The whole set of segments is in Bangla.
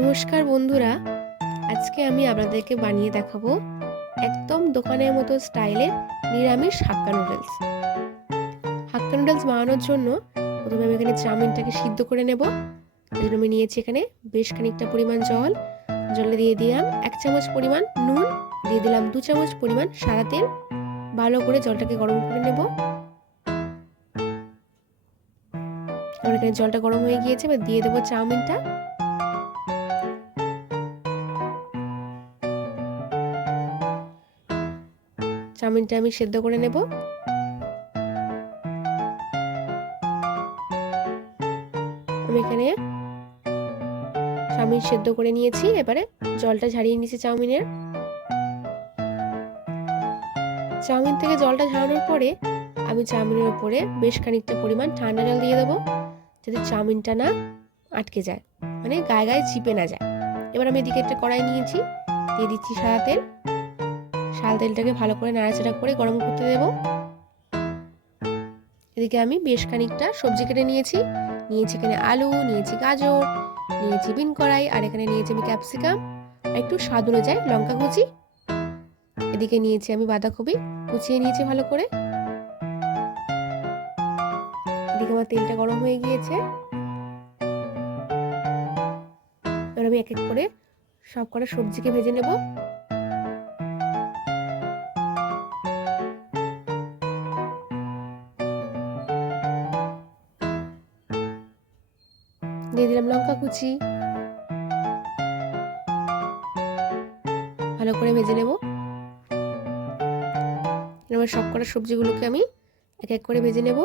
নমস্কার বন্ধুরা। আজকে আমি আপনাদেরকে বানিয়ে দেখাবো একদম দোকানের মতো স্টাইলের নিরামিষ হাক্কা নুডলস। হাক্কা নুডলস বানানোর জন্য প্রথমে আমি এখানে চাউমিনটাকে সিদ্ধ করে নেব। জন্য আমি নিয়েছি এখানে বেশ খানিকটা পরিমাণ জল। জলে দিয়ে দিলাম এক চামচ পরিমাণ নুন, দিয়ে দিলাম দু চামচ পরিমাণ সাদা তেল। ভালো করে জলটাকে গরম করে নেব। আমার এখানে জলটা গরম হয়ে গিয়েছে, এবার দিয়ে দেবো চাউমিনটা। চাউমিনটা আমি সেদ্ধ করে নেব। আমি এখানে চাউমিন সেদ্ধ করে নিয়েছি। এবারে জলটা ঝারিয়ে নিয়েছি চাউমিনের। চাউমিন থেকে জলটা ঝরানোর পরে আমি চাউমিনের উপরে বেশ খানিকটা পরিমাণ ঠান্ডা জল দিয়ে দেবো, যাতে চাউমিনটা না আটকে যায় মানে গায়ে গায়ে চিপে না যায়। এবার আমি এদিকে একটা কড়াই নিয়েছি, দিয়ে দিচ্ছি সাদা তেল। শাল তেলটাকে ভালো করে নাড়াচাড়া করে গরম করতে দেব। এদিকে আমি বেশ খানিকটা সবজি কেটে নিয়েছি। নিয়েছি এখানে আলু, নিয়েছি গাজর, নিয়েছি বিন কড়াই, আর এখানে নিয়েছি আমি ক্যাপসিকাম। আর একটু স্বাদ অনুযায়ী লঙ্কা কুচি। এদিকে নিয়েছি আমি বাঁধাকপি, কুচিয়ে নিয়েছি ভালো করে। এদিকে আমার তেলটা গরম হয়ে গিয়েছে। এবার আমি এক এক করে সব কটা সবজিকে ভেজে নেব। দিয়ে দিলাম লঙ্কা কুচি। ভালো করে ভেজে নেব। আমার সব কটা সবজিগুলোকে আমি এক এক করে ভেজে নেব।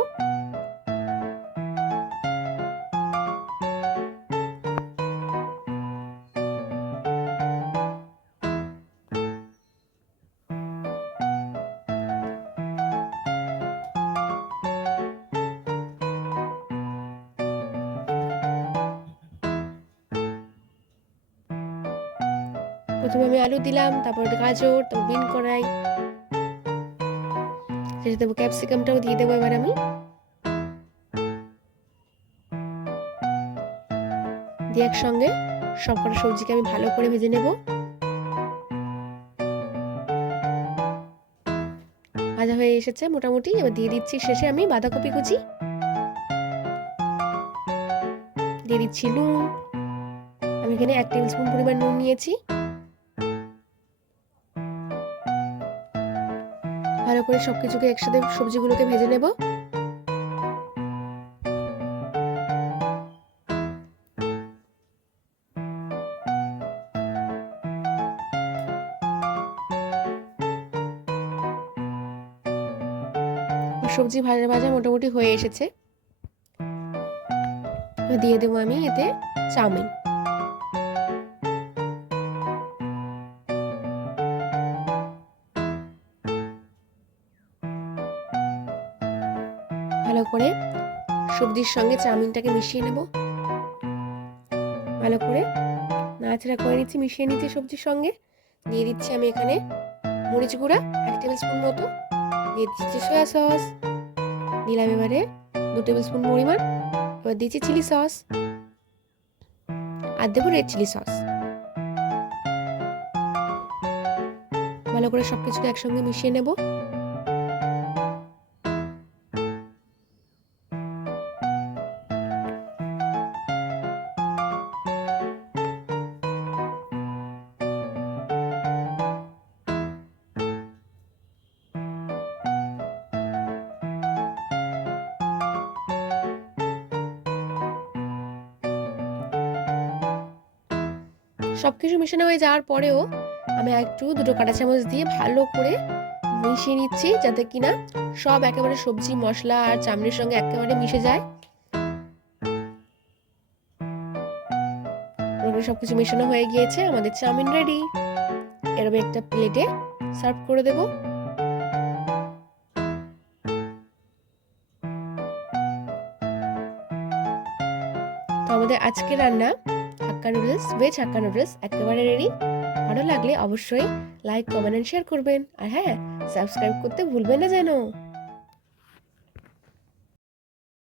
প্রথমে আমি আলু দিলাম, তারপর গাজর, তারপর বিন কড়াই। সেটা দেবো ক্যাপসিকামটাও দিয়ে দেবো এবার আমি। দিয়ে একসঙ্গে সব কটা সবজিকে আমি ভালো করে ভেজে নেব। ভাজা হয়ে এসেছে মোটামুটি, এবার দিয়ে দিচ্ছি শেষে আমি বাঁধাকপি কুচি। দিয়ে দিচ্ছি নুন। আমি এখানে এক টেবিল স্পুন পরিমাণ নুন নিয়েছি। ভালো করে সবকিছুকে একসাথে সবজিগুলোকে ভেজে নেব। সবজি ভাজা ভাজা মোটামুটি হয়ে এসেছে। দিয়ে দেবো আমি এতে চাউমিন। ভালো করে সবজির সঙ্গে চাউমিনটাকে মিশিয়ে নেব। ভালো করে নাড়াচাড়া করে নিচ্ছি, মিশিয়ে নিচ্ছি সবজির সঙ্গে। দিয়ে দিচ্ছি আমি এখানে মরিচ গুঁড়া, এক টেবিল স্পুন মতো। দিয়ে দিচ্ছি সয়া সস। দিলাম এবারে দু টেবিল স্পুন পরিমাণ। এবার দিচ্ছি চিলি সস। আর দেবো রেড চিলি সস। ভালো করে সব কিছুকে একসঙ্গে মিশিয়ে নেব। সব কিছু মেশানো হয়ে যাওয়ার পরেও আমি একটু দুটো কাঁটা চামচ দিয়ে ভালো করে মিশিয়ে নিচ্ছি যাতে কিনা সব একেবারে সবজি, মশলা আর চামড়ির সঙ্গে একেবারে মিশে যায়। সব কিছু মেশানো হয়ে গিয়েছে, আমাদের চাউমিন রেডি এরকম একটা প্লেটে সার্ভ করে দেব। আমাদের আজকে রান্না hakka noodles veg hakka noodles একেবারে রেডি ভালো লাগলে অবশ্যই লাইক কমেন্ট শেয়ার করবেন। আর হ্যাঁ সাবস্ক্রাইব করতে ভুলবেন না যেন।